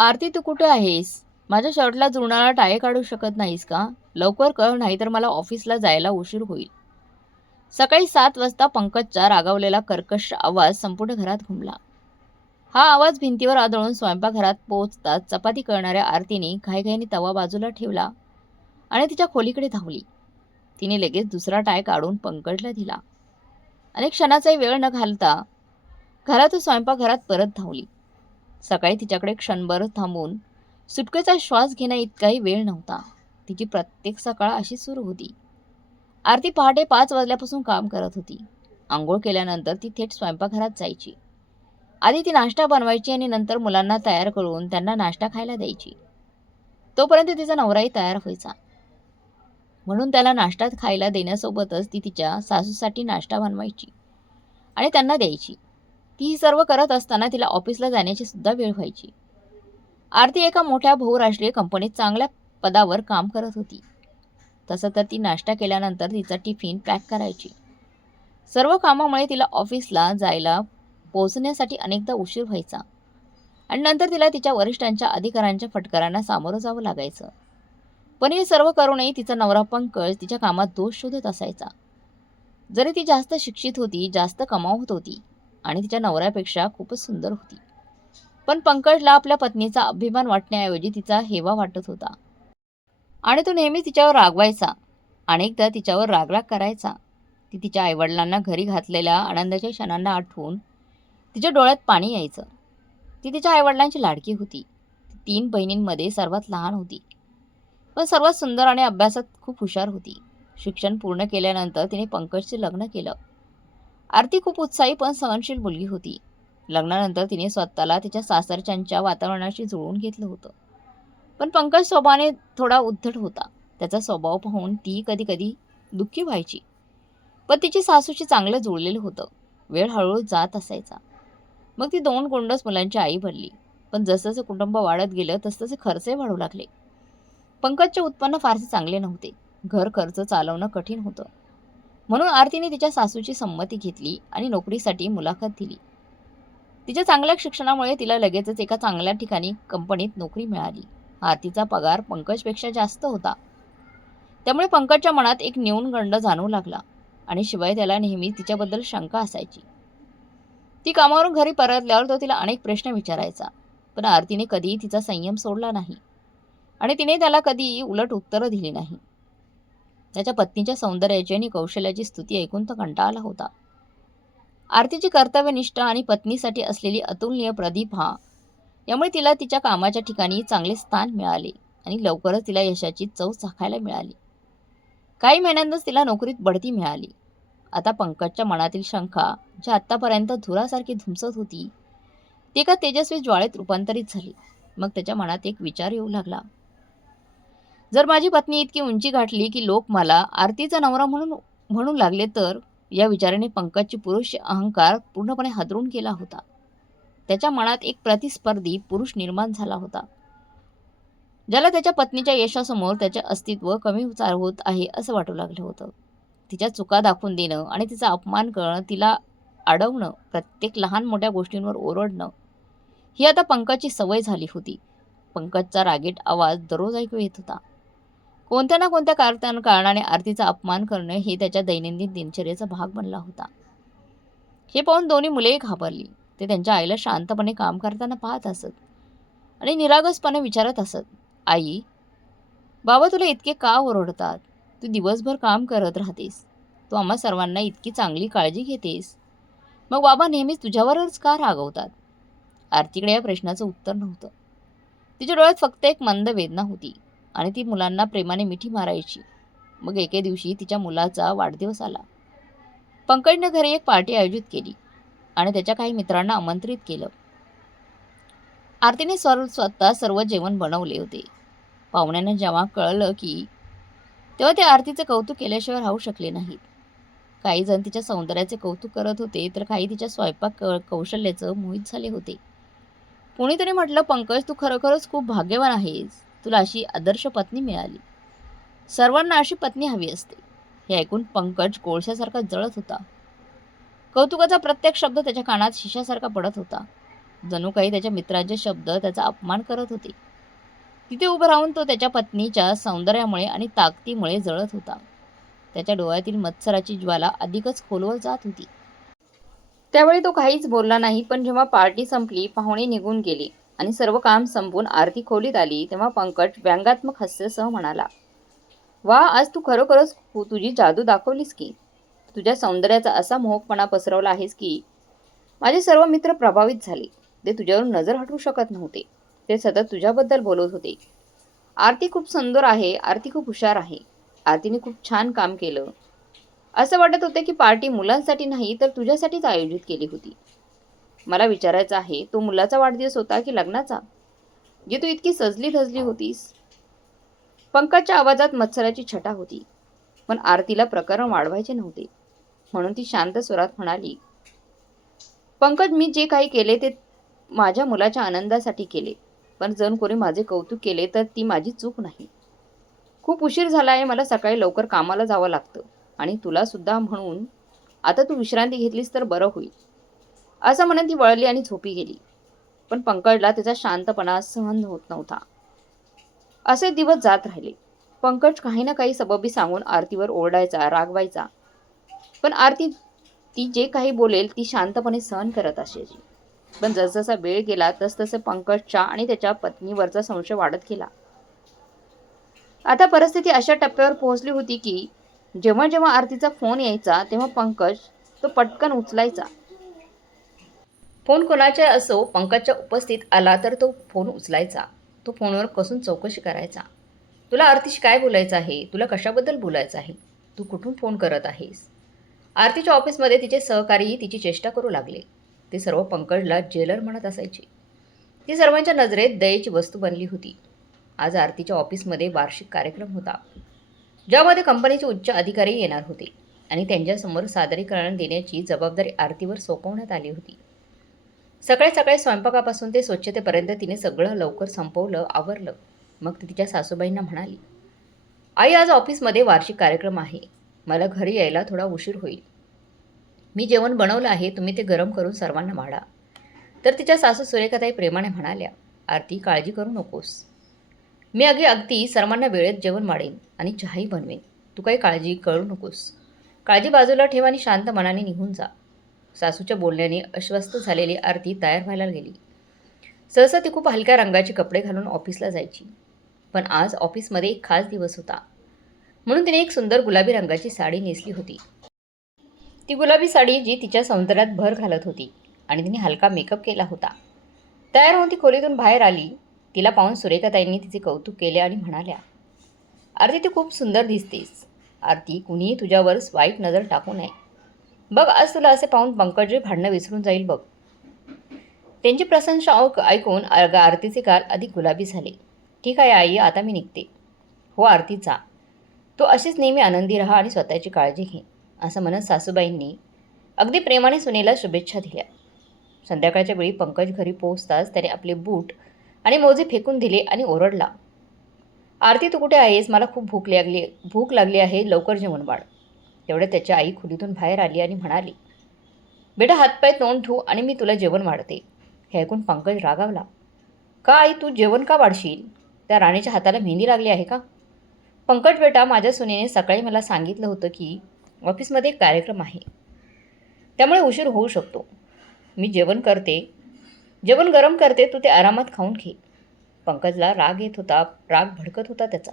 आरती तू कुठे आहेस? माझ्या शर्टला जुळणारा टाय काढू शकत नाहीस का? लवकर कर नाहीतर मला ऑफिसला जायला उशीर होईल. सकाळी सात वाजता पंकजचा रागावलेला कर्कश आवाज संपूर्ण घरात घुमला. हा आवाज भिंतीवर आदळून स्वयंपाकघरात पोहोचताच चपाती करणाऱ्या आरतीने घाईघाईने तवा बाजूला ठेवला आणि तिच्या खोलीकडे धावली. तिने लगेच दुसरा टाय काढून पंकजला दिला. अनेक क्षणाचाही वेळ न घालता घरातून स्वयंपाकघरात परत धावली. सकाळी तिच्याकडे क्षणभर थांबून सुटकेचा श्वास घेण्या इतकाही वेळ नव्हता. तिची प्रत्येक सकाळ अशी सुरू होती. आरती पहाटे पाच वाजल्यापासून काम करत होती. आंघोळ केल्यानंतर ती थेट स्वयंपाकघरात जायची. आधी ती नाश्ता बनवायची आणि नंतर मुलांना तयार करून त्यांना नाश्ता खायला द्यायची. तोपर्यंत तिचा नवराही तयार व्हायचा. म्हणून त्याला नाश्ता खायला देण्यासोबतच ती तिच्या सासूसाठी नाश्ता बनवायची आणि त्यांना द्यायची. ती सर्व करत असताना तिला ऑफिसला जाण्याची सुद्धा वेळ व्हायची. आरती एका मोठ्या बहुराष्ट्रीय कंपनीत चांगल्या पदावर काम करत होती. तसं तर ती नाश्ता केल्यानंतर तिचा टिफिन पॅक करायची. सर्व कामामुळे तिला ऑफिसला जायला पोहोचण्यासाठी अनेकदा उशीर व्हायचा. आणि नंतर तिला तिच्या वरिष्ठांच्या अधिकाऱ्यांच्या फटकारांना सामोरं जावं लागायचं. पण हे सर्व करूनही तिचा नवरा पंकज तिच्या कामात दोष शोधत असायचा. जरी ती जास्त शिक्षित होती जास्त कमावत होती आणि तिच्या नवऱ्यापेक्षा खूपच सुंदर होती. पण पंकजला आपल्या पत्नीचा अभिमान वाटण्याऐवजी तिचा हेवा वाटत होता. आणि तो नेहमी तिच्यावर रागवायचा. अनेकदा तिच्यावर रागराग करायचा. ती तिच्या आईवडिलांना घरी घातलेल्या आनंदाच्या क्षणांना आठवून तिच्या डोळ्यात पाणी यायचं. ती तिच्या आईवडिलांची लाडकी होती. ती तीन बहिणींमध्ये सर्वात लहान होती. पण सर्वात सुंदर आणि अभ्यासात खूप हुशार होती. शिक्षण पूर्ण केल्यानंतर तिने पंकजचे लग्न केलं. आरती खूप उत्साही पण सहनशील मुलगी होती. लग्नानंतर तिने स्वतःला तिच्या सासरच्यांच्या वातावरणाशी जुळवून घेतलं होतं. पण पंकज स्वभावाने थोडा उद्धट होता. त्याचा स्वभाव पाहून ती कधी कधी दुःखी व्हायची. पण तिची सासूशी चांगलं जुळलेलं होतं. वेळ हळूहळू जात असायचा. मग ती दोन गोंडस मुलांची आई भरली पण जसजसं कुटुंब वाढत गेलं तसतसे खर्चही वाढू लागले. पंकजचे उत्पन्न फारसे चांगले नव्हते. घर खर्च चालवणं कठीण होतं. म्हणून आरतीने तिच्या सासूची संमती घेतली आणि नोकरीसाठी मुलाखत दिली. तिच्या चांगल्या शिक्षणामुळे तिला लगेचच एका चांगल्या ठिकाणी कंपनीत नोकरी मिळाली. आरतीचा पगार पंकजपेक्षा जास्त होता. त्यामुळे पंकजच्या मनात एक न्यूनगंड जाणवू लागला आणि शिवाय त्याला नेहमी तिच्याबद्दल शंका असायची. ती कामावरून घरी परतल्यावर तो तिला अनेक प्रश्न विचारायचा पण आरतीने कधीही तिचा संयम सोडला नाही आणि तिने त्याला कधीही उलट उत्तरं दिली नाही. त्याच्या पत्नीच्या सौंदर्याची आणि कौशल्याची स्तुती ऐकून तो कंटाळला होता. आरतीची कर्तव्यनिष्ठा आणि पत्नीसाठी असलेली अतुलनीय प्रतिभा यामुळे तिला तिच्या कामाच्या ठिकाणी चांगले स्थान मिळाले आणि लवकरच तिला यशाची चव चाखायला मिळाली. काही महिन्यांतच तिला नोकरीत बढती मिळाली. आता पंकजच्या मनातील शंका जी आत्तापर्यंत धुरासारखी धुमसत होती ती एका तेजस्वी ज्वाळेत रूपांतरित झाली. मग त्याच्या मनात एक विचार येऊ लागला. जर माझी पत्नी इतकी उंची गाठली की लोक मला आरतीचा नवरा म्हणून म्हणू लागले तर या विचाराने पंकजची पुरुष अहंकार पूर्णपणे हादरून गेला होता. त्याच्या मनात एक प्रतिस्पर्धी पुरुष निर्माण झाला होता. ज्याला त्याच्या पत्नीच्या यशासमोर त्याचे अस्तित्व कमी उचार होत आहे असं वाटू लागलं होतं. तिच्या चुका दाखवून देणं आणि तिचा अपमान करणं तिला अडवणं प्रत्येक लहान मोठ्या गोष्टींवर ओरडणं ही आता पंकजची सवय झाली होती. पंकजचा रागीट आवाज दररोज ऐकू येत होता. कोणत्या ना कोणत्या कारण कारणाने आरतीचा अपमान करणे हे त्याच्या दैनंदिन दिनचर्येचा भाग बनला होता. हे पाहून दोन्ही मुले घाबरली. ते त्यांच्या आईला शांतपणे काम करताना पाहत असत आणि निरागसपणे विचारत असत आई बाबा तुला इतके का ओरडतात? तू दिवसभर काम करत राहतेस. तू आम्हा सर्वांना इतकी चांगली काळजी घेतेस. मग बाबा नेहमीच तुझ्यावरच का रागवतात? आरतीकडे या प्रश्नाचं उत्तर नव्हतं. तिच्या डोळ्यात फक्त एक मंद वेदना होती. आणि ती मुलांना प्रेमाने मिठी मारायची. मग एके दिवशी तिच्या मुलाचा वाढदिवस आला. पंकजनं घरी एक पार्टी आयोजित केली आणि त्याच्या काही मित्रांना आमंत्रित केलं. आरतीने सर्व स्वतः सर्व जेवण बनवले होते. पाहुण्यांना जेव्हा कळलं की तेव्हा ते आरतीचे कौतुक केल्याशिवाय राहू शकले नाहीत. काही जण तिच्या सौंदर्याचे कौतुक करत होते तर काही तिच्या स्वयंपाक क- कौशल्याचं मोहित झाले होते. कोणीतरी म्हटलं पंकज तू खरोखरच खूप भाग्यवान आहेस. तुला अशी आदर्श पत्नी मिळाली. सर्वांना अशी पत्नी हवी असते. हे ऐकून पंकज कोळशासारखा जळत होता. कौतुकाचा प्रत्येक शब्द त्याच्या कानात शिशासारखा पडत होता. जणू काही त्याच्या मित्राचे शब्द त्याचा अपमान करत होते. तिथे उभं राहून तो त्याच्या पत्नीच्या सौंदर्यामुळे आणि ताकदीमुळे जळत होता. त्याच्या डोळ्यातील मत्सराची ज्वाला अधिकच खोलवर जात होती. त्यावेळी तो काहीच बोलला नाही पण जेव्हा पार्टी संपली पाहुणे निघून गेले. आणि सर्व काम संपून आरती खोलीत आली तेव्हा पंकज व्यंगात्मक हास्यासह म्हणाला वा आज तू खरोखरच तुझी जादू दाखवलीस की? तुझ्या सौंदर्याचा असा मोहकपणा पसरवला आहेस की माझे सर्व मित्र प्रभावित झाले. ते तुझ्यावरून नजर हटवू शकत नव्हते. ते सतत तुझ्याबद्दल बोलत होते. आरती खूप सुंदर आहे आरती खूप हुशार आहे. आरतीने खूप छान काम केलं. असं वाटत होतं की पार्टी मुलांसाठी नाही तर तुझ्यासाठीच आयोजित केली होती. मला विचारायचं आहे तो मुलाचा वाढदिवस होता की लग्नाचा? जे तू इतकी सजली धजली होतीस. पंकजच्या आवाजात मत्सराची छटा होती पण आरतीला प्रकरण वाढवायचे नव्हते. म्हणून ती शांत स्वरात म्हणाली पंकज मी जे काही केले ते माझ्या मुलाच्या आनंदासाठी केले पण जण कोणी माझे कौतुक केले तर ती माझी चूक नाही. खूप उशीर झाला आहे मला सकाळी लवकर कामाला जावं लागतं आणि तुला सुद्धा म्हणून आता तू विश्रांती घेतलीस तर बरं होईल. असं म्हणत ती वळली आणि झोपी गेली. पण पंकजला त्याचा शांतपणा सहन होत नव्हता. असे दिवस जात राहिले. पंकज काही ना काही सबबी सांगून आरतीवर ओरडायचा रागवायचा. पण आरती ती जे काही बोलेल ती शांतपणे सहन करत असायची. पण जसजसा वेळ गेला तसतसे पंकजच्या आणि त्याच्या पत्नीवरचा संशय वाढत गेला. आता परिस्थिती अशा टप्प्यावर पोहोचली होती की जेव्हा जेव्हा आरतीचा फोन यायचा तेव्हा पंकज तो पटकन उचलायचा. फोन कोणाच्या असो पंकजच्या उपस्थित आला तर तो फोन उचलायचा. तो फोनवर कसून चौकशी करायचा. तुला आरतीशी काय बोलायचं आहे? तुला कशाबद्दल बोलायचं आहे? तू कुठून फोन करत आहेस? आरतीच्या ऑफिसमध्ये तिचे सहकारीही तिची चेष्टा करू लागले. ते सर्व पंकजला जेलर म्हणत असायचे. ती सर्वांच्या नजरेत दयेची वस्तू बनली होती. आज आरतीच्या ऑफिसमध्ये वार्षिक कार्यक्रम होता. ज्यामध्ये कंपनीचे उच्च अधिकारी येणार होते आणि त्यांच्यासमोर सादरीकरण देण्याची जबाबदारी आरतीवर सोपवण्यात आली होती. सकाळी सकाळी स्वयंपाकापासून ते स्वच्छतेपर्यंत तिने सगळं लवकर संपवलं आवरलं. मग ती तिच्या सासूबाईंना म्हणाली आई आज ऑफिसमध्ये वार्षिक कार्यक्रम आहे. मला घरी यायला थोडा उशीर होईल. मी जेवण बनवलं आहे तुम्ही ते गरम करून सर्वांना वाढा तर तिच्या सासू सुरेखाताई प्रेमाने म्हणाल्या आरती काळजी करू नकोस. मी अगदी अगदी सर्वांना वेळेत जेवण वाढेन आणि चहाही बनवेन. तू काही काळजी करू नकोस. काळजी बाजूला ठेव आणि शांत मनाने निघून जा. सासूच्या बोलण्याने अस्वस्थ झालेली आरती तयार व्हायला गेली सहसा ती खूप हलक्या रंगाचे कपडे घालून ऑफिसला जायची. पण आज ऑफिसमध्ये एक खास दिवस होता. म्हणून तिने एक सुंदर गुलाबी रंगाची साडी नेसली होती. ती गुलाबी साडी जी तिच्या सौंदर्यात भर घालत होती आणि तिने हलका मेकअप केला होता. तयार होऊन ती खोलीतून बाहेर आली. तिला पाहून सुरेखाताईंनी तिचे कौतुक केले आणि म्हणाल्या आरती तू खूप सुंदर दिसतेस. आरती कुणीही तुझ्यावर वाईट नजर टाकू नये. बघ आज तुला असे पाहून पंकजी भांडणं विसरून जाईल बघ. त्यांची प्रशंसा ऐक- ऐकून आग- आरतीचे काल अधिक गुलाबी झाले. ठीक आहे आई आता मी निघते. हो आरतीचा तो अशीच नेहमी आनंदी राहा आणि स्वतःची काळजी घे असं म्हणत सासूबाईंनी अगदी प्रेमाने सुनेला शुभेच्छा दिल्या. संध्याकाळच्या वेळी पंकज घरी पोहोचताच त्याने आपले बूट आणि मोजे फेकून दिले आणि ओरडला. आरती तू कुठे आहेस? मला खूप भूक लागली भूक लागली आहे. लवकर जेवण वाढ. तेवढं त्याच्या आई खोलीतून बाहेर आली आणि म्हणाली बेटा हातपाय तोंड धू आणि मी तुला जेवण वाढते. हे ऐकून पंकज रागावला का आई तू जेवण का वाढशील? त्या राणीच्या हाताला मेहंदी लागली आहे का? पंकज बेटा माझ्या सुनेने सकाळी मला सांगितलं होतं की ऑफिसमध्ये एक कार्यक्रम आहे. त्यामुळे उशीर होऊ शकतो. मी जेवण करते. जेवण गरम करते तू ते आरामात खाऊन घे. पंकजला राग येत होता राग भडकत होता त्याचा.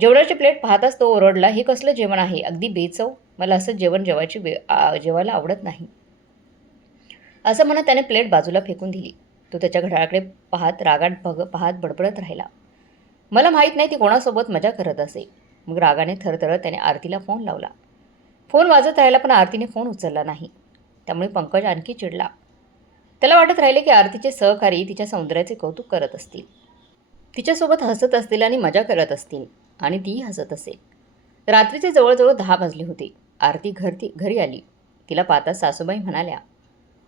जेवणाची प्लेट पाहताच तो ओरडला हे कसलं जेवण आहे? अगदी बेचव. मला असं जेवण जेवायची वे जेवायला आवडत नाही. असं म्हणत त्याने प्लेट बाजूला फेकून दिली. तो त्याच्या घड्याळाकडे पाहत रागात भग पाहत बडबडत राहिला. मला माहीत नाही ती कोणासोबत मजा करत असे. मग रागाने थरथरत त्याने आरतीला फोन लावला. फोन वाजत राहिला पण आरतीने फोन उचलला नाही. त्यामुळे पंकज आणखी चिडला. त्याला वाटत राहिले की आरतीचे सहकारी तिच्या सौंदर्याचे कौतुक करत असतील. तिच्यासोबत हसत असतील आणि मजा करत असतील. आणि तीही हसत असेल रात्रीचे जवळजवळ दहा वाजले होते. आरती घरती घरी आली. तिला पाहताच सासूबाई म्हणाल्या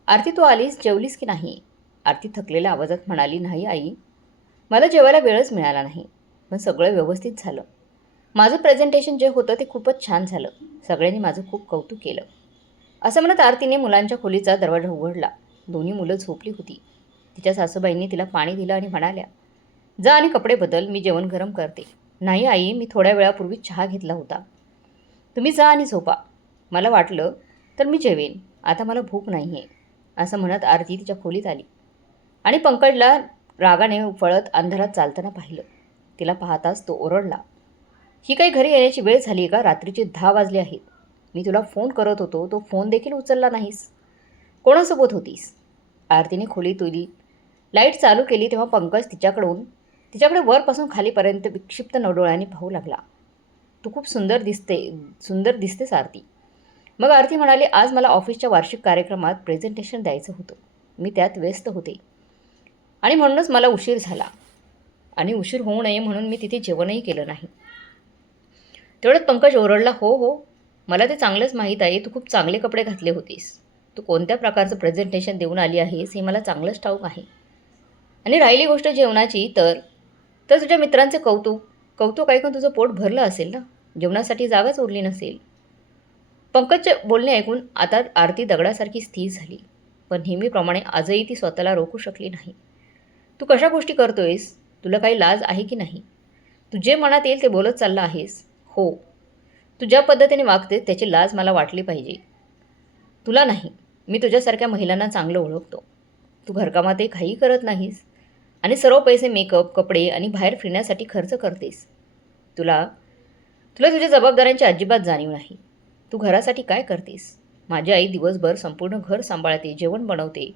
आरती तू आलीस जेवलीस की नाही? आरती थकलेल्या आवाजात म्हणाली नाही आई. मला जेवायला वेळच मिळाला नाही. पण सगळं व्यवस्थित झालं. माझं प्रेझेंटेशन जे होतं ते खूपच छान झालं. सगळ्यांनी माझं खूप कौतुक केलं. असं म्हणत आरतीने मुलांच्या खोलीचा दरवाजा उघडला. दोन्ही मुलं झोपली होती. तिच्या सासूबाईंनी तिला पाणी दिलं आणि म्हणाल्या जा आणि कपडे बदल. मी जेवण गरम करते. नाही आई मी थोड्या वेळापूर्वी चहा घेतला होता. तुम्ही जा आणि झोपा. मला वाटलं तर मी जेवेन. आता मला भूक नाही आहे असं म्हणत आरती तिच्या खोलीत आली. आणि पंकजला रागाने उफळत अंधारात चालताना पाहिलं. तिला पाहताच तो ओरडला. ही काही घरी येण्याची वेळ झाली का? रात्रीचे दहा वाजले आहेत. मी तुला फोन करत होतो तो फोन देखील उचलला नाहीस. कोणासोबत होतीस? आरतीने खोलीत तुली लाइट चालू केली तेव्हा पंकज तिच्याकडून तिच्याकडे वरपासून खालीपर्यंत विक्षिप्त नडोळ्याने पाहू लागला. तू खूप सुंदर दिसते सुंदर दिसतेस आरती मग आरती म्हणाली आज मला ऑफिसच्या वार्षिक कार्यक्रमात प्रेझेंटेशन द्यायचं होतं. मी त्यात व्यस्त होते. आणि म्हणूनच मला उशीर झाला. आणि उशीर होऊ नये म्हणून मी तिथे जेवणही केलं नाही. तेवढ्यात पंकज ओरडला हो हो. मला ते चांगलंच माहीत आहे. तू खूप चांगले कपडे घातले होतीस. तू कोणत्या प्रकारचं प्रेझेंटेशन देऊन आली आहेस हे मला चांगलंच ठाऊक आहे. आणि राहिली गोष्ट जेवणाची तर तर तुझ्या मित्रांचे कौतुक. कौतुक ऐकून तुझं पोट भरलं असेल ना? जेवणासाठी जागाच उरली नसेल. पंकजचे बोलणे ऐकून आता आरती दगडासारखी स्थिर झाली. पण नेहमीप्रमाणे आजही ती स्वतःला रोखू शकली नाही. तू कशा गोष्टी करतोयस? तुला काही लाज आहे की नाही? तू जे मनात येईल ते बोलत चालला आहेस? हो. तू ज्या पद्धतीने वागतेस त्याची लाज मला वाटली पाहिजे. तुला नाही. मी तुझ्यासारख्या महिलांना चांगलं ओळखतो. तू घरकामातही काही करत नाहीस. आणि सर्व पैसे मेकअप कपडे आणि बाहेर फिरण्यासाठी खर्च करतेस. तुला तुला तुझ्या जबाबदाऱ्यांची अजिबात जाणीव नाही. तू घरासाठी काय करतेस? माझी आई दिवसभर संपूर्ण घर सांभाळते जेवण बनवते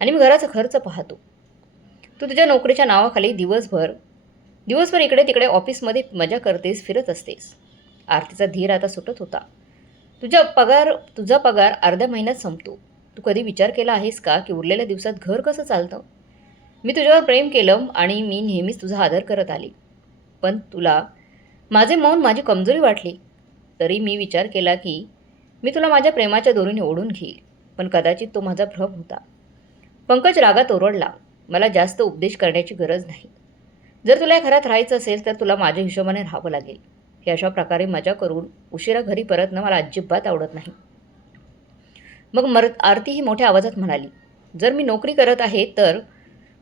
आणि मी घराचा खर्च पाहतो. तू तुझ्या नोकरीच्या नावाखाली दिवसभर दिवसभर इकडे तिकडे ऑफिसमध्ये मजा करतेस फिरत असतेस. आरतीचा धीर आता सुटत होता. तुझा पगार तुझा पगार अर्ध्या महिन्यात संपतो. तू कधी विचार केला आहेस का की उरलेल्या दिवसात घर कसं चालतं? मी तुझ्यावर प्रेम केलं आणि मी नेहमीच तुझा आदर करत आली. पण तुला माझे मौन माझी कमजोरी वाटली. तरी मी विचार केला की मी तुला माझ्या प्रेमाच्या दोरीने ओढून घेईल पण कदाचित तो माझा भ्रम होता. पंकज रागात ओरडला मला जास्त उपदेश करण्याची गरज नाही. जर तुला या घरात राहायचं असेल तर तुला माझ्या हिशोबाने राहावं लागेल. हे अशा प्रकारे मजा करून उशिरा घरी परतणं मला अजिबात आवडत नाही. मग मर आरती ही मोठ्या आवाजात म्हणाली जर मी नोकरी करत आहे तर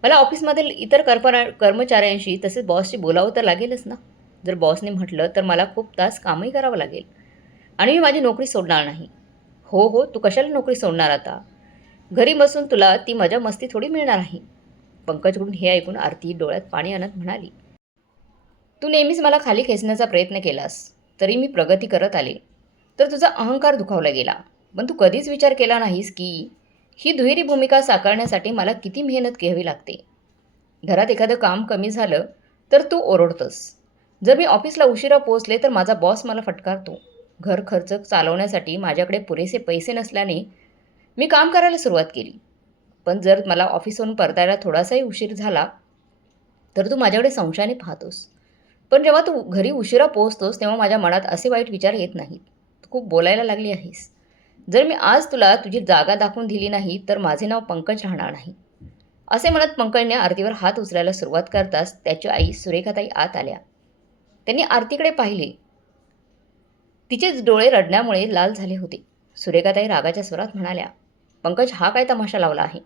मला ऑफिसमधील इतर कर्परा कर्मचाऱ्यांशी तसेच बॉसशी बोलावं तर लागेलच ना. जर बॉसने म्हटलं तर मला खूप तास कामही करावं लागेल. आणि मी माझी नोकरी सोडणार नाही. हो हो तू कशाला नोकरी सोडणार आता? घरी बसून तुला ती मजा मस्ती थोडी मिळणार आहे. पंकजकडून हे ऐकून आरती डोळ्यात पाणी आणत म्हणाली. तू नेहमीच मला खाली खेचण्याचा प्रयत्न केलास तरी मी प्रगती करत आले. तर तुझा अहंकार दुखावला गेला. पण तू कधीच विचार केला नाहीस की ही दुहेरी भूमिका साकारण्यासाठी मला किती मेहनत घ्यावी लागते? घरात एखादं काम कमी झालं तर तू ओरडतोस. जर मी ऑफिसला उशिरा पोहोचले तर माझा बॉस मला फटकारतो. घर खर्च चालवण्यासाठी माझ्याकडे पुरेसे पैसे नसल्याने मी काम करायला सुरुवात केली. पण जर मला ऑफिसवरून परतायला थोडासाही उशीर झाला तर तू माझ्याकडे संशयाने पाहतोस. पण जेव्हा तू घरी उशिरा पोहोचतोस तेव्हा माझ्या मनात असे वाईट विचार येत नाहीत. तू खूप बोलायला लागली आहेस. जर मी आज तुला तुझी जागा दाखवून दिली नाही तर माझे नाव पंकज राहणार नाही. असे म्हणत पंकजने आरतीवर हात उचलायला सुरुवात करताच त्याची आई सुरेखाताई आत आल्या. त्यांनी आरतीकडे पाहिले. तिचेच डोळे रडण्यामुळे लाल झाले होते. सुरेखाताई रागाच्या स्वरात म्हणाल्या पंकज हा काय तमाशा लावला आहे?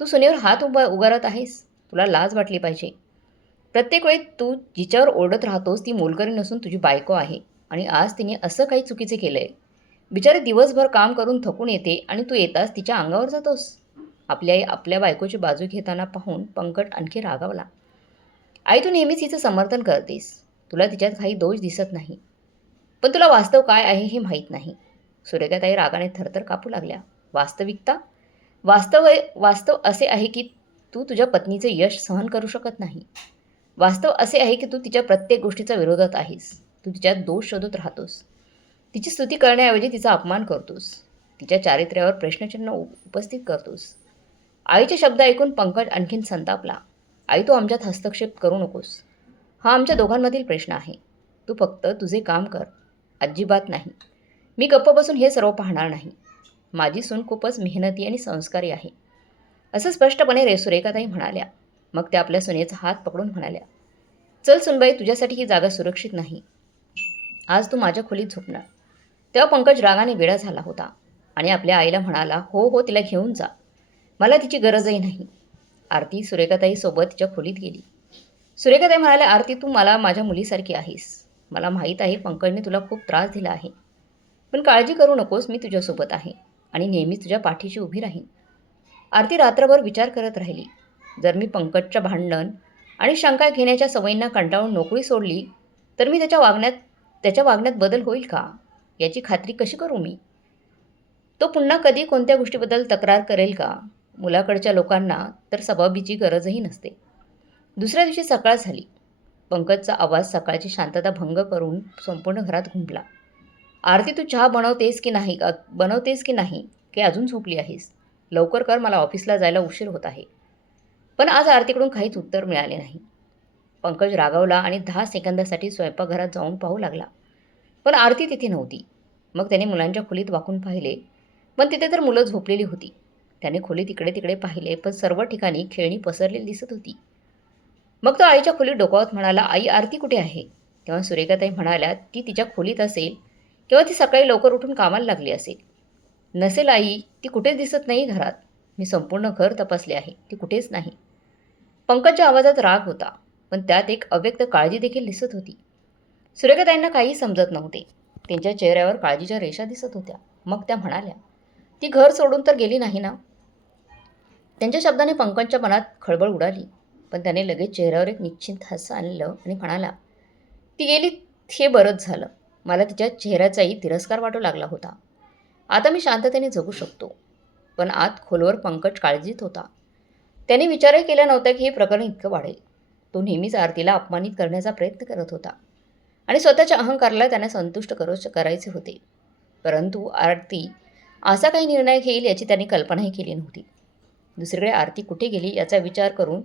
तू सुनेवर हात उभा उगारत आहेस? तुला लाज वाटली पाहिजे. प्रत्येक वेळी तू जिच्यावर ओरडत राहतोस ती मोलकरी नसून तुझी बायको आहे आणि आज तिने असं काही चुकीचे केलं आहे बिचारे दिवसभर काम करून थकून येते आणि तू येतास तिच्या अंगावर जातोस. आपल्या आई आपल्या बायकोची बाजू घेताना पाहून पंकट आणखी रागावला. आई तू नेहमीच हिचं समर्थन करतेस. तुला तिच्यात काही दोष दिसत नाही. पण तुला वास्तव काय आहे हे माहीत नाही. सुरेखाताई रागाने थरथर कापू लागल्या. वास्तविकता? वास्तव वास्तव असे आहे की तू तुझ्या पत्नीचे यश सहन करू शकत नाही. वास्तव असे आहे की तू तिच्या प्रत्येक गोष्टीच्या विरोधात आहेस. तू तिच्यात दोष शोधत राहतोस. तिची स्तुती करण्याऐवजी तिचा अपमान करतोस. तिच्या चारित्र्यावर प्रश्नचिन्ह उ- उपस्थित करतोस. आईचे शब्द ऐकून पंकज आणखीन संतापला. आई तू आमच्यात हस्तक्षेप करू नकोस. हा आमच्या दोघांमधील प्रश्न आहे. तू फक्त तुझे काम कर. अजिबात नाही. मी गप्प बसून हे सर्व पाहणार नाही. माझी सून खूपच मेहनती आणि संस्कारी आहे. असं स्पष्टपणे रे सुरेखाताई म्हणाल्या. मग त्या आपल्या सुनेचा हात पकडून म्हणाल्या चल सुनबाई तुझ्यासाठी ही जागा सुरक्षित नाही. आज तू माझ्या खोलीत झोपणार. तेव्हा पंकज रागाने वेडा झाला होता. आणि आपल्या आईला म्हणाला हो हो तिला घेऊन जा. मला तिची गरजही नाही. आरती सुरेखाताईसोबत तिच्या खोलीत गेली. सुरेखाताई म्हणाल्या आरती तू मला माझ्या मुलीसारखी आहेस. मला माहीत आहे पंकजने तुला खूप त्रास दिला आहे. पण काळजी करू नकोस मी तुझ्यासोबत आहे आणि नेहमीच तुझ्या पाठीशी उभी राहीन. आरती रात्रभर विचार करत राहिली. जर मी पंकजच्या भांडण आणि शंका घेण्याच्या सवयींना कंटाळून नोकरी सोडली तर मी त्याच्या वागण्यात त्याच्या वागण्यात बदल होईल का? याची खात्री कशी करू मी? तो पुन्हा कधी कोणत्या गोष्टीबद्दल तक्रार करेल का? मुलाकडच्या लोकांना तर सबाबीची गरजही नसते. दुसऱ्या दिवशी सकाळ झाली. पंकजचा आवाज सकाळची शांतता भंग करून संपूर्ण घरात घुंपला. आरती तू चहा बनवतेस की नाही? का बनवतेस की नाही? की अजून झोपली आहेस? लवकर कर मला ऑफिसला जायला उशीर होत आहे. पण आज आरतीकडून काहीच उत्तर मिळाले नाही. पंकज रागावला आणि दहा सेकंदासाठी स्वयंपाकघरात जाऊन पाहू लागला. पण आरती तिथे नव्हती. मग त्याने मुलांच्या खोलीत वाकून पाहिले. पण तिथे तर मुलं झोपलेली होती. त्याने खोलीत इकडे तिकडे पाहिले पण सर्व ठिकाणी खेळणी पसरलेली दिसत होती. मग तो आईच्या खोलीत डोकावत म्हणाला आई आरती कुठे आहे? तेव्हा सुरेखाताई म्हणाल्या ती तिच्या खोलीत असेल किंवा ती सकाळी लवकर उठून कामाला लागली असेल. नसेल आई ती कुठेच दिसत नाही घरात. मी संपूर्ण घर तपासले आहे. ती कुठेच नाही. पंकजच्या आवाजात राग होता पण त्यात एक अव्यक्त काळजी देखील दिसत होती. सुरेखाताईंना काही समजत नव्हते. त्यांच्या चेहऱ्यावर काळजीच्या रेषा दिसत होत्या. मग त्या म्हणाल्या ती घर सोडून तर गेली नाही ना? त्यांच्या शब्दाने पंकजच्या मनात खळबळ उडाली पण त्याने लगेच चेहऱ्यावर एक निश्चिंत हास्य आणलं आणि म्हणाला ती गेली हे बरंच झालं. मला तिच्या चेहऱ्याचाही तिरस्कार वाटू लागला होता. आता मी शांततेने जगू शकतो. पण आत खोलवर पंकज काळजीत होता. त्याने विचारही केला नव्हता की हे प्रकरण इतकं वाढेल. तो नेहमीच आरतीला अपमानित करण्याचा प्रयत्न करत होता. आणि स्वतःच्या अहंकाराला त्यांना संतुष्ट करू करायचे होते. परंतु आरती असा काही निर्णय घेईल याची त्यांनी कल्पनाही केली नव्हती. दुसरीकडे आरती कुठे गेली याचा विचार करून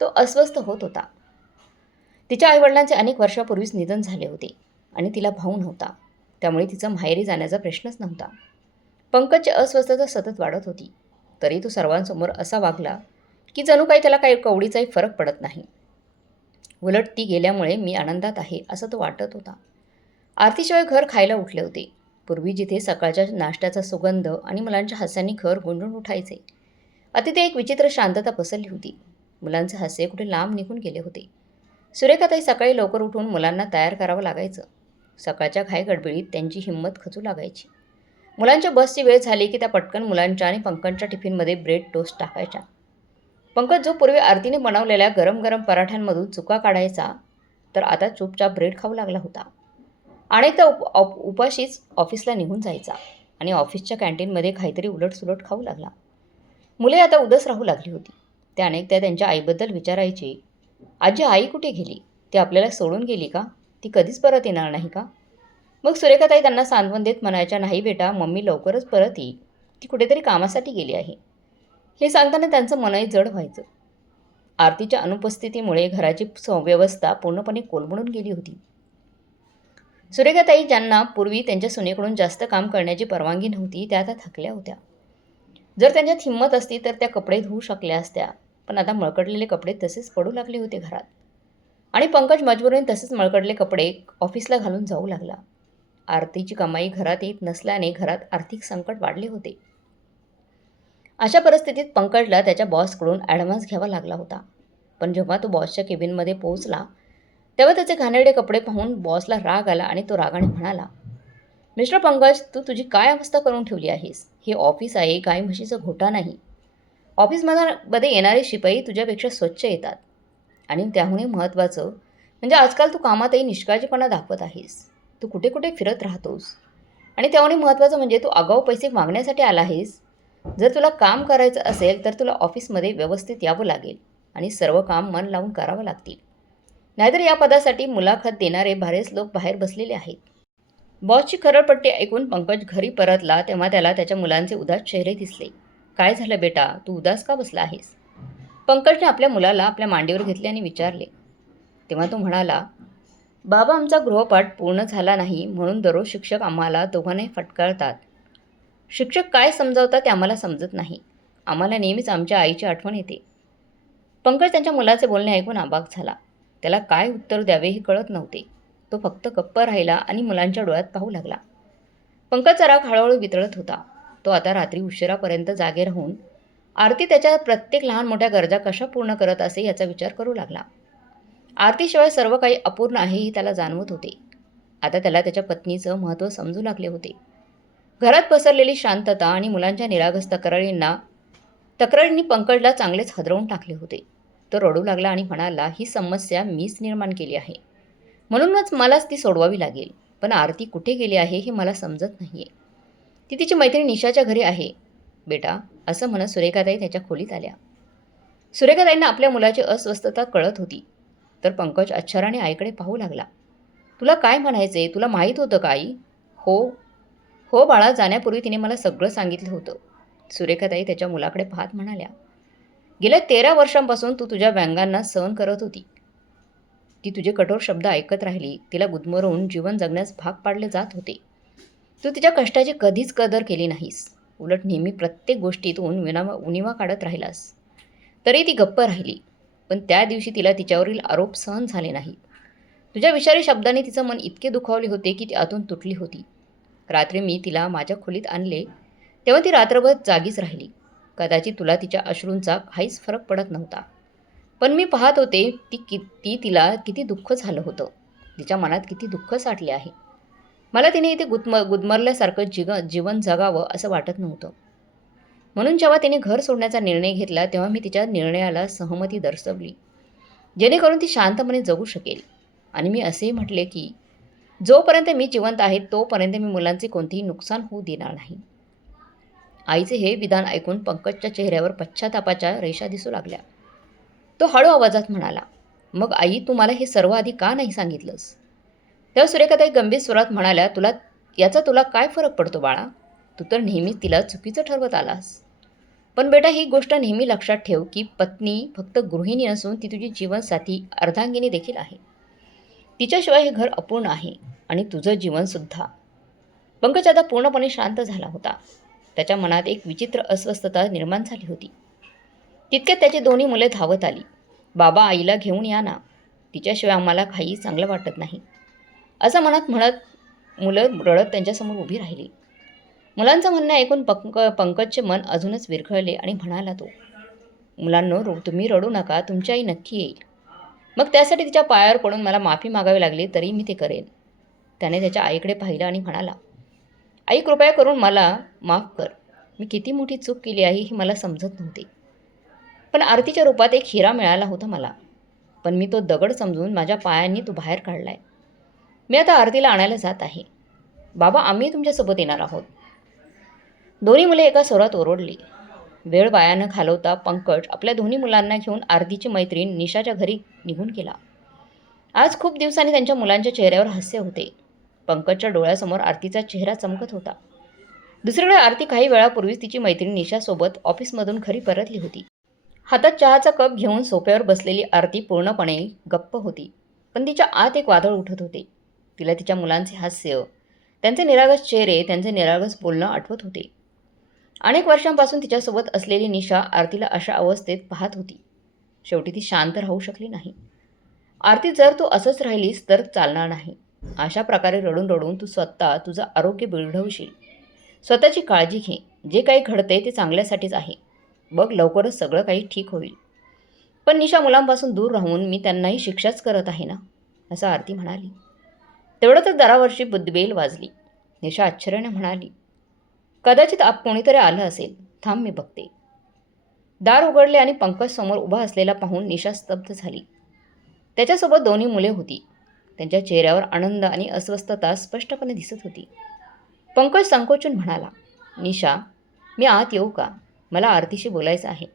तो अस्वस्थ होत होता. तिच्या आईवडिलांचे अनेक वर्षापूर्वीच निधन झाले होते आणि तिला भाऊ नव्हता. त्यामुळे तिचा माहेरी जाण्याचा प्रश्नच नव्हता. पंकजची अस्वस्थता सतत वाढत होती. तरी तो सर्वांसमोर असा वागला की जणू काही त्याला काही कवडीचाही फरक पडत नाही. उलट ती गेल्यामुळे मी आनंदात आहे असं तो वाटत होता. आरतीशिवाय घर खायला उठले होते. पूर्वी जिथे सकाळच्या नाश्त्याचा सुगंध आणि मुलांच्या हास्याने घर गुंडून उठायचे अतिथे ते एक विचित्र शांतता पसरली होती. मुलांचे हास्य कुठे लांब निघून गेले होते. सुरेखाताई सकाळी लवकर उठून मुलांना तयार करावं लागायचं. सकाळच्या घाई गडबडीत त्यांची हिंमत खचू लागायची. मुलांच्या बसची वेळ झाली की त्या पटकन मुलांच्या आणि पंकजच्या टिफिनमध्ये ब्रेड टोस्ट टाकायच्या. पंकज जो पूर्वी आरतीने बनवलेल्या गरम गरम पराठ्यांमधून चुका काढायचा तर आता चुपचाप ब्रेड खाऊ लागला होता. अनेकदा उप ऑप उपाशीच ऑफिसला निघून जायचा आणि ऑफिसच्या कॅन्टीनमध्ये काहीतरी उलटसुलट खाऊ लागला. मुले आता उदस राहू लागली होती. ते अनेकदा त्यांच्या आईबद्दल विचारायची आजी आई कुठे गेली? ती आपल्याला सोडून गेली का? ती कधीच परत येणार नाही का? मग सुरेखाताई त्यांना सांत्वन देत म्हणायच्या नाही बेटा मम्मी लवकरच परत येईल. ती कुठेतरी कामासाठी गेली आहे. हे सांगताना त्यांचं मनही जड व्हायचं. आरतीच्या अनुपस्थितीमुळे घराची व्यवस्था पूर्णपणे कोलमडून गेली होती. सुरेखाताई ज्यांना पूर्वी त्यांच्या सुनेकडून जास्त काम करण्याची परवानगी नव्हती त्या आता थकल्या होत्या. जर त्यांच्यात हिंमत असती तर त्या कपडे धुवू शकल्या असत्या पण आता मळकडलेले कपडे तसेच पडू लागले होते घरात. आणि पंकज मजबूरीने तसेच मळकडले कपडे ऑफिसला घालून जाऊ लागला. आरतीची कमाई घरात येत नसल्याने घरात आर्थिक संकट वाढले होते. अशा परिस्थितीत पंकजला त्याच्या बॉसकडून ॲडव्हान्स घ्यावा लागला होता. पण जेव्हा तो बॉसच्या केबिनमध्ये पोहोचला तेव्हा त्याचे घाणेरडे कपडे पाहून बॉसला राग आला आणि तो रागाने म्हणाला मिस्टर पंकज तू तुझी काय अवस्था करून ठेवली आहेस? हे ऑफिस आहे गाय म्हशीचा घोटा नाही. ऑफिसमध्ये मध्ये येणारे शिपाई तुझ्यापेक्षा स्वच्छ येतात. आणि त्याहूनही महत्त्वाचं म्हणजे आजकाल तू कामातही निष्काळजीपणा दाखवत आहेस. तू कुठे कुठे फिरत राहतोस. आणि त्याहूनही महत्त्वाचं म्हणजे तू आगाऊ पैसे मागण्यासाठी आला आहेस. जर तुला काम करायचं असेल तर तुला ऑफिसमध्ये व्यवस्थित यावं लागेल आणि सर्व काम मन लावून करावं लागतील. नाहीतर या पदासाठी मुलाखत देणारे बरेच लोक बाहेर बसलेले आहेत. बॉसची खरडपट्टी ऐकून पंकज घरी परतला तेव्हा त्याला त्याच्या मुलांचे उदास चेहरे दिसले. काय झालं बेटा? तू उदास का बसला आहेस? पंकजने आपल्या मुलाला आपल्या मांडीवर घेतले आणि विचारले. तेव्हा तो म्हणाला बाबा आमचा गृहपाठ पूर्ण झाला नाही म्हणून दररोज शिक्षक आम्हाला दोघांनाही फटकारतात. शिक्षक काय समजावतात ते आम्हाला समजत नाही. आम्हाला नेहमीच आमच्या आईची आठवण येते. पंकज त्यांच्या मुलाचे बोलणे ऐकून आबाग झाला. त्याला काय उत्तर द्यावे हे कळत नव्हते. तो फक्त गप्प राहिला आणि मुलांच्या डोळ्यात पाहू लागला. पंकजचा राग हळूहळू वितळत होता. तो आता रात्री उशिरापर्यंत जागे राहून आरती त्याच्या प्रत्येक लहान मोठ्या गरजा कशा पूर्ण करत असे याचा विचार करू लागला. आरतीशिवाय सर्व काही अपूर्ण आहे हे त्याला जाणवत होते. आता त्याला त्याच्या पत्नीचं महत्त्व समजू लागले होते. घरात पसरलेली शांतता आणि मुलांच्या निरागस तक्रारींना तक्रारींनी पंकजला चांगलेच हदरवून टाकले होते. तो रडू लागला आणि म्हणाला ही समस्या मीच निर्माण केली आहे. म्हणूनच मलाच ती सोडवावी लागेल. पण आरती कुठे गेली आहे हे मला समजत नाही आहे ती तिची मैत्रीण निशाच्या घरी आहे. बेटा असं म्हणत सुरेखाताई त्याच्या खोलीत आल्या. सुरेखाताईंना आपल्या मुलाची अस्वस्थता कळत होती. तर पंकज अच्छराने आईकडे पाहू लागला. तुला काय म्हणायचे तुला माहीत होतं का आई? हो हो बाळा जाण्यापूर्वी तिने मला सगळं सांगितलं होतं. सुरेखाताई त्याच्या मुलाकडे पाहत म्हणाल्या गेल्या तेरा वर्षांपासून तू तुझ्या व्यंगांना सहन करत होती. ती तुझे कठोर शब्द ऐकत राहिली. तिला गुदमरून जीवन जगण्यास भाग पाडले जात होते. तू तिच्या कष्टाची कधीच कदर केली नाहीस. उलट नेहमी प्रत्येक गोष्टीतून विनावा उणिवा काढत राहिलास. तरी ती गप्प राहिली. पण त्या दिवशी तिला तिच्यावरील आरोप सहन झाले नाहीत तुझ्या विषारी शब्दाने तिचं मन इतके दुखावले होते की ती आतून तुटली होती. रात्री मी तिला माझ्या खोलीत आणले तेव्हा ती रात्रभर जागीच राहिली. कदाचित तुला तिच्या अश्रूंचा काहीच फरक पडत नव्हता. पण मी पाहत होते ती किती तिला किती दुःख झालं होतं. तिच्या मनात किती दुःख साठले आहे. मला तिने इथे गुदम गुदमरल्यासारखं जिग जीवन जगावं असं वाटत नव्हतं. म्हणून जेव्हा तिने घर सोडण्याचा निर्णय घेतला तेव्हा मी तिच्या निर्णयाला सहमती दर्शवली. जेणेकरून ती शांतपणे जगू शकेल. आणि मी असेही म्हटले की जोपर्यंत मी जिवंत आहे तोपर्यंत मी मुलांचे कोणतेही नुकसान होऊ देणार नाही. आईचे हे विधान ऐकून पंकजच्या चेहऱ्यावर पश्चातापाच्या रेषा दिसू लागल्या. तो हळू आवाजात म्हणाला मग आई तू मला हे सर्व आधी का नाही सांगितलंस? तेव्हा सुरेखाताई गंभीर स्वरात म्हणाल्या तुला याचा तुला काय फरक पडतो बाळा? तू तर नेहमीच तिला चुकीचं ठरवत आलास. पण बेटा ही गोष्ट नेहमी लक्षात ठेव की पत्नी फक्त गृहिणी नसून ती तुझी जीवनसाथी अर्धांगिनी देखील आहे. तिच्याशिवाय हे घर अपूर्ण आहे आणि तुझं जीवनसुद्धा पंकज आता पूर्णपणे शांत झाला होता. त्याच्या मनात एक विचित्र अस्वस्थता निर्माण झाली होती. तितक्यात त्याची दोन्ही मुले धावत आली. बाबा आईला घेऊन या ना. तिच्याशिवाय आम्हाला काही चांगलं वाटत नाही. असं मनात म्हणत मुलं रडत त्यांच्यासमोर उभी राहिली. मुलांचं म्हणणं ऐकून पंक पंकजचे मन अजूनच विरघळले आणि म्हणाला तो मुलांनो रो तुम्ही रडू नका. तुमची आई नक्की येईल. मग त्यासाठी तिच्या पायावर पडून मला माफी मागावी लागली तरी मी ते करेन. त्याने त्याच्या आईकडे पाहिलं आणि म्हणाला आई कृपया करून मला माफ कर. मी किती मोठी चूक केली आहे ही मला समजत नव्हती. पण आरतीच्या रूपात एक हिरा मिळाला होता मला. पण मी तो दगड समजून माझ्या पायांनी तो बाहेर काढलाय. मी आता आरतीला आणायला जात आहे. बाबा आम्ही तुमच्यासोबत येणार आहोत. दोन्ही मुले एका स्वरात ओरडली. वेळ वायानं घालवता पंकज आपल्या दोन्ही मुलांना घेऊन आरतीची मैत्रीण निशाच्या घरी निघून गेला. आज खूप दिवसांनी त्यांच्या मुलांच्या चेहऱ्यावर हास्य होते. पंकजच्या डोळ्यासमोर आरतीचा चेहरा चमकत होता. दुसरीकडे आरती काही वेळापूर्वीच तिची मैत्रीण निशासोबत ऑफिसमधून घरी परतली होती. हातात चहाचा कप घेऊन सोफ्यावर बसलेली आरती पूर्णपणे गप्प होती. पण तिच्या आत एक वादळ उठत होते. तिला तिच्या मुलांचे हास्य त्यांचे निरागस चेहरे त्यांचे निरागस बोलणं आठवत होते. अनेक वर्षांपासून तिच्यासोबत असलेली निशा आरतीला अशा अवस्थेत पाहत होती. शेवटी ती शांत राहू शकली नाही. आरती जर तू असंच राहिलीस तर चालणार नाही. अशा प्रकारे रडून रडून तू स्वतः तुझं आरोग्य बिघडवशील. स्वतःची काळजी घे. जे काही घडते ते चांगल्यासाठीच आहे. बघ लवकरच सगळं काही ठीक होईल. पण निशा मुलांपासून दूर राहून मी त्यांनाही शिक्षाच करत आहे ना? असं आरती म्हणाली. तेवढं तर दरावर्षी बुद्धबेल वाजली. निशा आश्चर्याने म्हणाली कदाचित आप कोणीतरी आलं असेल. थांब मी बघते. दार उघडले आणि पंकज समोर उभा असलेला पाहून निशा स्तब्ध झाली. त्याच्यासोबत दोन्ही मुले होती. त्यांच्या चेहऱ्यावर आनंद आणि अस्वस्थता स्पष्टपणे दिसत होती. पंकज संकोचून म्हणाला निशा मी आत येऊ का? मला आरतीशी बोलायचं आहे.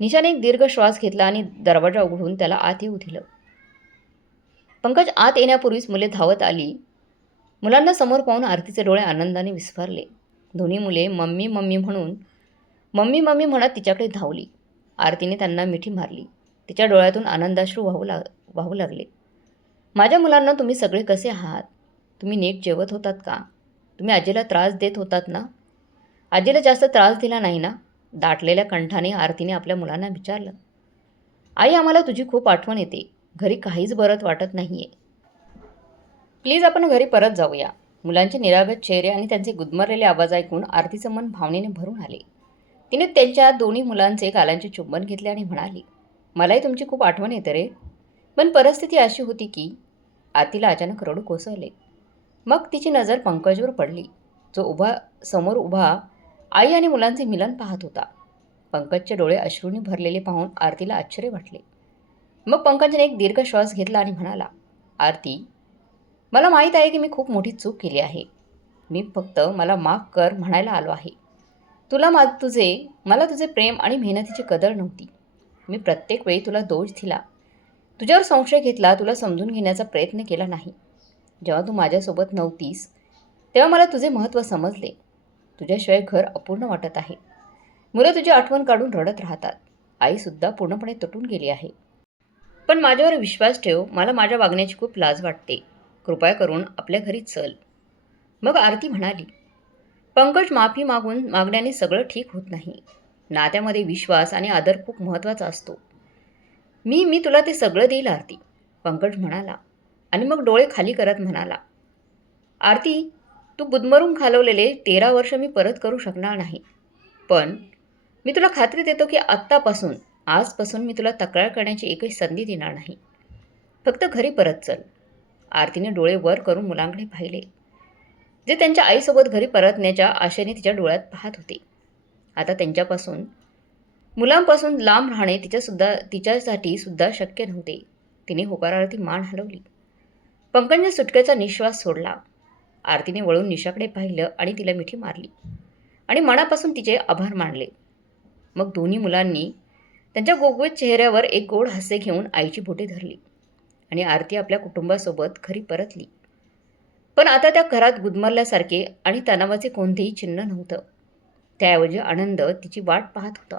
निशाने एक दीर्घ श्वास घेतला आणि दरवाजा उघडून त्याला आत येऊ दिलं. पंकज आत येण्यापूर्वीच मुले धावत आली. मुलांना समोर पाहून आरतीचे डोळे आनंदाने विस्फारले. दोन्ही मुले मम्मी मम्मी म्हणून मम्मी मम्मी म्हणत तिच्याकडे धावली. आरतीने त्यांना मिठी मारली. तिच्या डोळ्यातून आनंदाश्रू वाहू लाग वाहू लागले. माझ्या मुलांना तुम्ही सगळे कसे आहात? तुम्ही नीट जेवत होतात का? तुम्ही आजीला त्रास देत होतात ना? आजीला जास्त त्रास दिला नाही ना? दाटलेल्या कंठाने आरतीने आपल्या मुलांना विचारलं. आई आम्हाला तुझी खूप आठवण येते. घरी काहीच बरत वाटत नाही आहे प्लीज आपण घरी परत जाऊया. मुलांचे निरागत चेहरे आणि त्यांचे गुदमरलेले आवाज ऐकून आरतीचं मन भावनेने भरून आले. तिने त्यांच्या दोन्ही मुलांचे गालांचे चुंबन घेतले आणि म्हणाली मलाही तुमची खूप आठवण येते रे. पण परिस्थिती अशी होती की आतीला अचानक रडू कोसळले. मग तिची नजर पंकजवर पडली. जो उभा समोर उभा आई आणि मुलांचे मिलन पाहत होता. पंकजचे डोळे अश्रूंनी भरलेले पाहून आरतीला आश्चर्य वाटले. मग पंकजने एक दीर्घ श्वास घेतला आणि म्हणाला आरती मला माहीत आहे की मी खूप मोठी चूक केली आहे. मी फक्त मला माफ कर म्हणायला आलो आहे. तुला मा तुझे मला तुझे प्रेम आणि मेहनतीची कदर नव्हती. मी प्रत्येक वेळी तुला दोष दिला. तुझ्यावर संशय घेतला तुला समजून घेण्याचा प्रयत्न केला नाही. जेव्हा तू माझ्यासोबत नव्हतीस तेव्हा मला तुझे महत्त्व समजले. तुझ्याशिवाय घर अपूर्ण वाटत आहे. मुलं तुझी आठवण काढून रडत राहतात. आईसुद्धा पूर्णपणे तुटून गेली आहे. पण माझ्यावर विश्वास ठेव मला माझ्या वागण्याची खूप लाज वाटते. कृपया करून आपल्या घरी चल. मग आरती म्हणाली पंकज माफी मागून मागण्याने सगळं ठीक होत नाही. नात्यामध्ये विश्वास आणि आदर खूप महत्त्वाचा असतो. मी मी तुला ते सगळं देईल आरती. पंकज म्हणाला आणि मग डोळे खाली करत म्हणाला आरती तू बुदमरून घालवलेले तेरा वर्ष मी परत करू शकणार नाही. पण मी तुला खात्री देतो की आत्तापासून आजपासून मी तुला तक्रार करण्याची एकही संधी देणार नाही. फक्त घरी परत चल. आरतीने डोळे वर करून मुलांकडे पाहिले. जे त्यांच्या आईसोबत घरी परतण्याच्या आशेने तिच्या डोळ्यात पाहत होते. आता त्यांच्यापासून मुलांपासून लांब राहणे तिच्यासुद्धा तिच्यासाठी सुद्धा शक्य नव्हते. तिने होकारार्थी मान हलवली. पंकजने सुटकेचा निश्वास सोडला. आरतीने वळून निशाकडे पाहिलं आणि तिला मिठी मारली. आणि मनापासून तिचे आभार मानले. मग दोन्ही मुलांनी त्यांच्या गोगवेत चेहऱ्यावर एक गोड हास्य घेऊन आईची बोटे धरली. आणि आरती आपल्या कुटुंबासोबत घरी परतली. पण आता त्या घरात गुदमरल्यासारखे आणि तणावाचे कोणतेही चिन्ह नव्हतं. त्याऐवजी आनंद तिची वाट पाहत होता.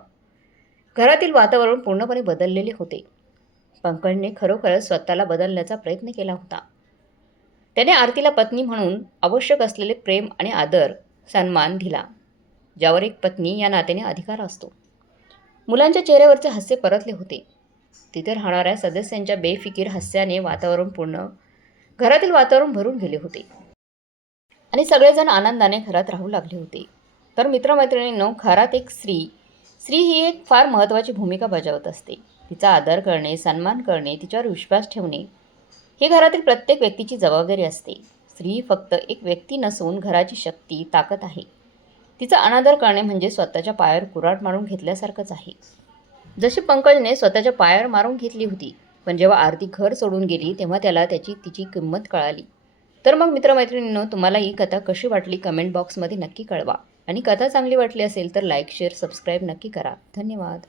घरातील वातावरण पूर्णपणे बदललेले होते. पंकजने खरोखरच स्वतःला बदलण्याचा प्रयत्न केला होता. त्याने आरतीला पत्नी म्हणून आवश्यक असलेले प्रेम आणि आदर सन्मान दिला ज्यावर एक पत्नी या नात्याने अधिकार असतो. मुलांच्या चेहऱ्यावरचे हास्य परतले होते. तिथे राहणाऱ्या सदस्यांच्या बेफिकीर हास्याने वातावरण पूर्ण घरातील वातावरण भरून गेले होते. आणि सगळेजण आनंदाने घरात राहू लागले होते. तर मित्रमैत्रिणींनो घरात एक स्त्री स्त्री ही एक फार महत्त्वाची भूमिका बजावत असते. तिचा आदर करणे सन्मान करणे तिच्यावर विश्वास ठेवणे ही घरातील प्रत्येक व्यक्तीची जबाबदारी असते. स्त्री ही फक्त एक व्यक्ती नसून घराची शक्ती ताकद आहे. तिचा अनादर करणे म्हणजे स्वतःच्या पायावर कुराट मारून घेतल्यासारखंच आहे. जशी पंकजने स्वतःच्या पायावर मारून घेतली होती पण जेव्हा आरती घर सोडून गेली तेव्हा त्याला त्याची तिची किंमत कळाली. तर मग मित्रमैत्रिणींनो तुम्हाला ही कथा कशी वाटली कमेंट बॉक्समध्ये नक्की कळवा. आणि कथा चांगली वाटली असेल तर लाईक शेअर सबस्क्राईब नक्की करा. धन्यवाद.